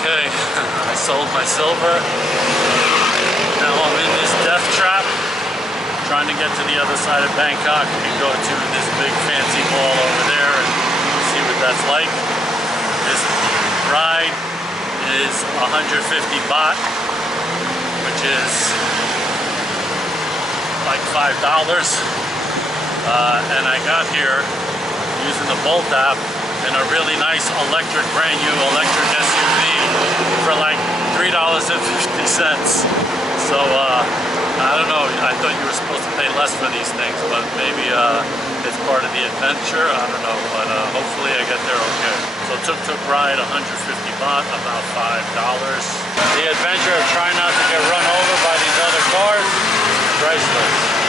Okay, I sold my silver. Now I'm in this death trap, trying to get to the other side of Bangkok and go to this big fancy mall over there and see what that's like. This ride is 150 baht, which is like $5. And I got here using the Bolt app in a really nice electric, brand new electric SUV for like $3.50. So I don't know, I thought you were supposed to pay less for these things, but maybe it's part of the adventure, I don't know, but hopefully I get there okay. So Tuk Tuk ride, 150 baht, about $5. The adventure of trying not to get run over by these other cars, priceless.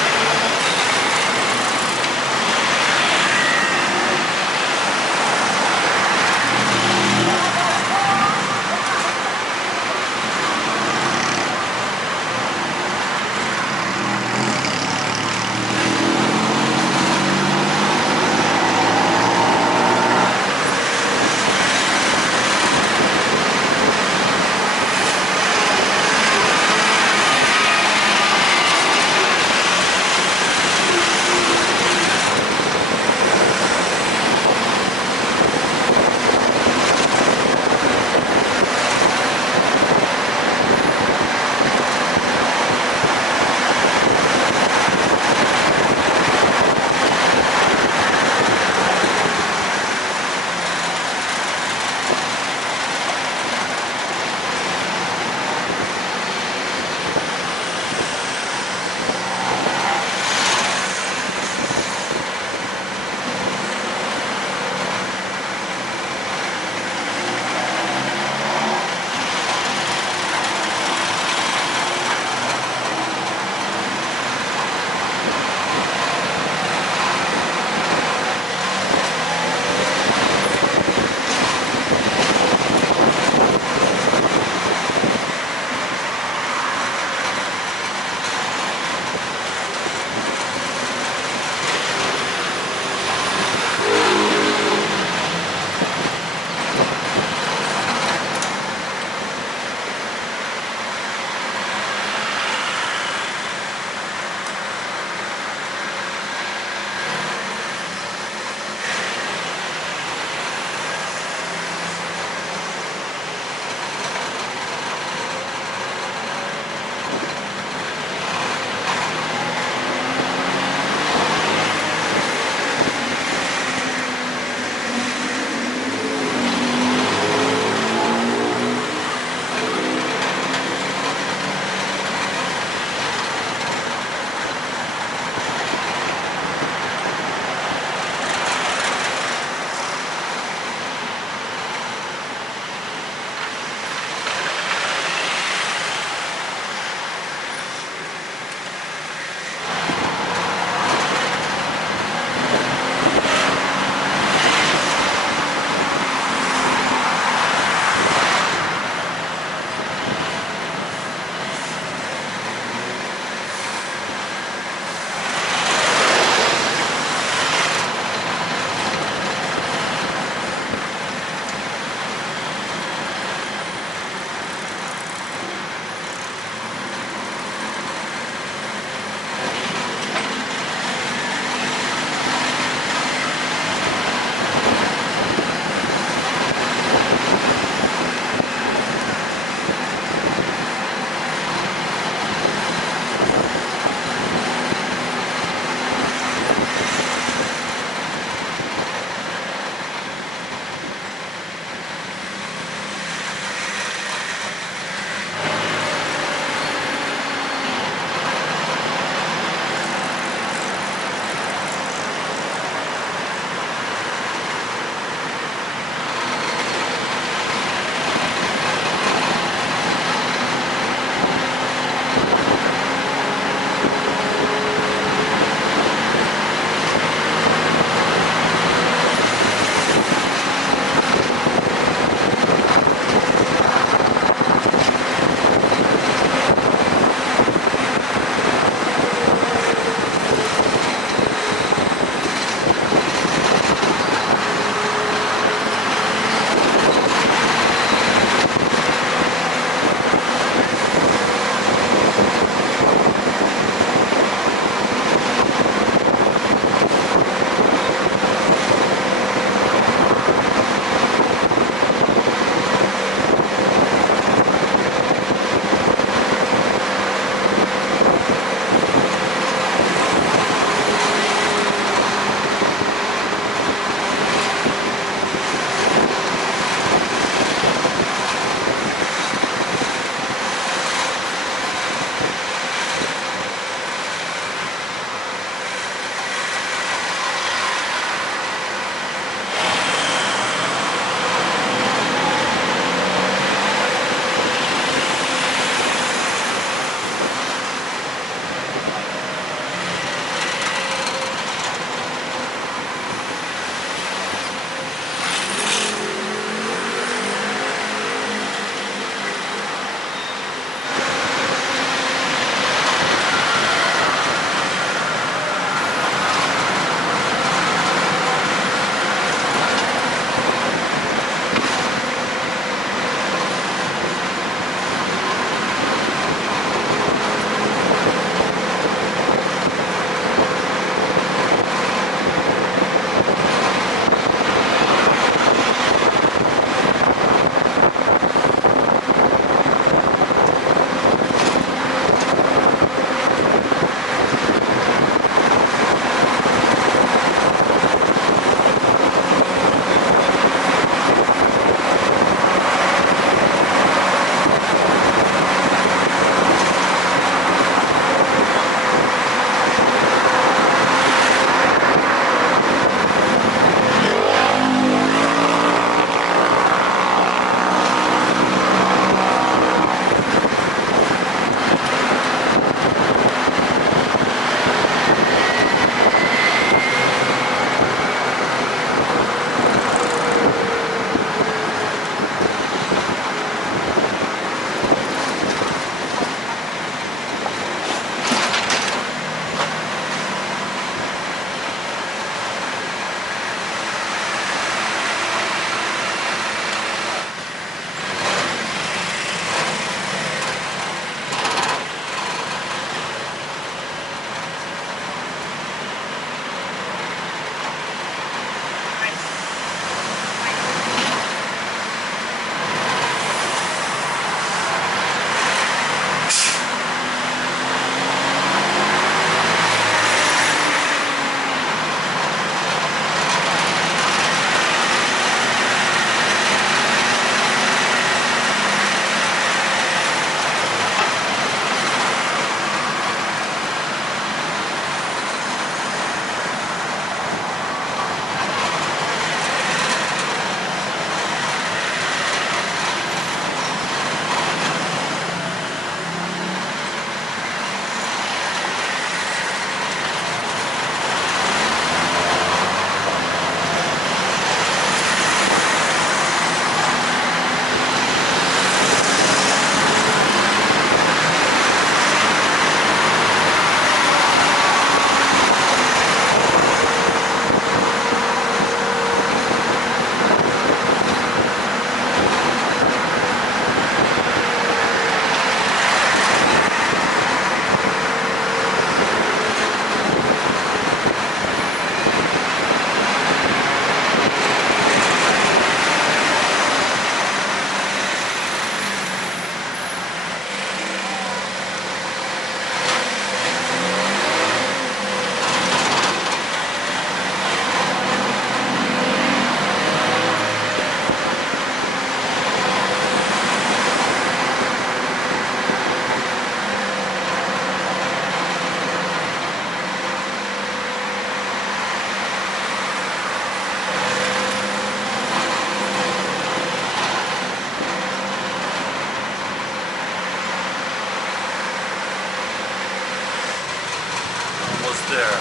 there.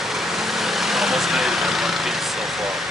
Almost made it in one piece so far.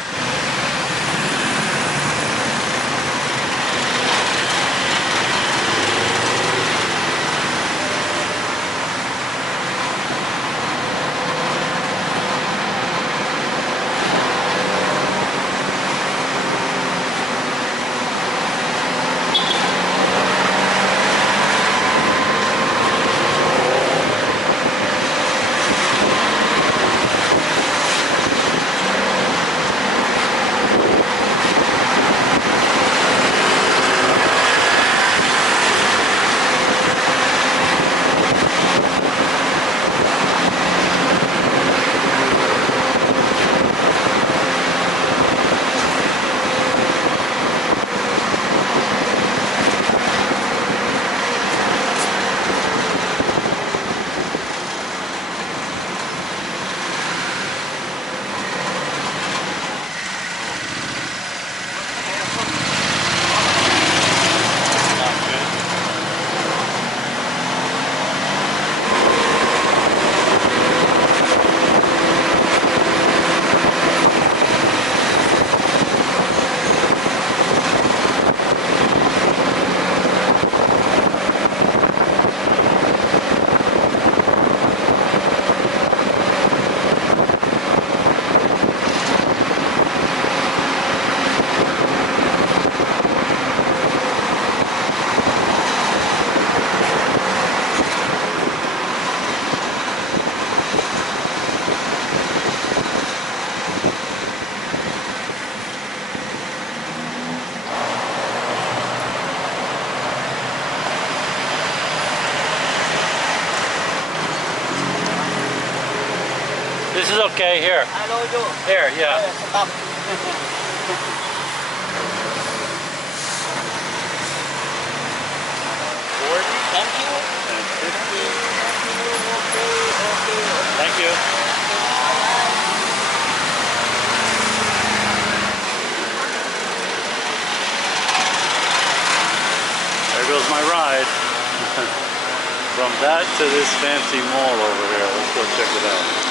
This is okay, here. Here, yeah. Stop. 40? Thank you. And 50. Okay. Thank you. There goes my ride. From that to this fancy mall over here. Let's go check it out.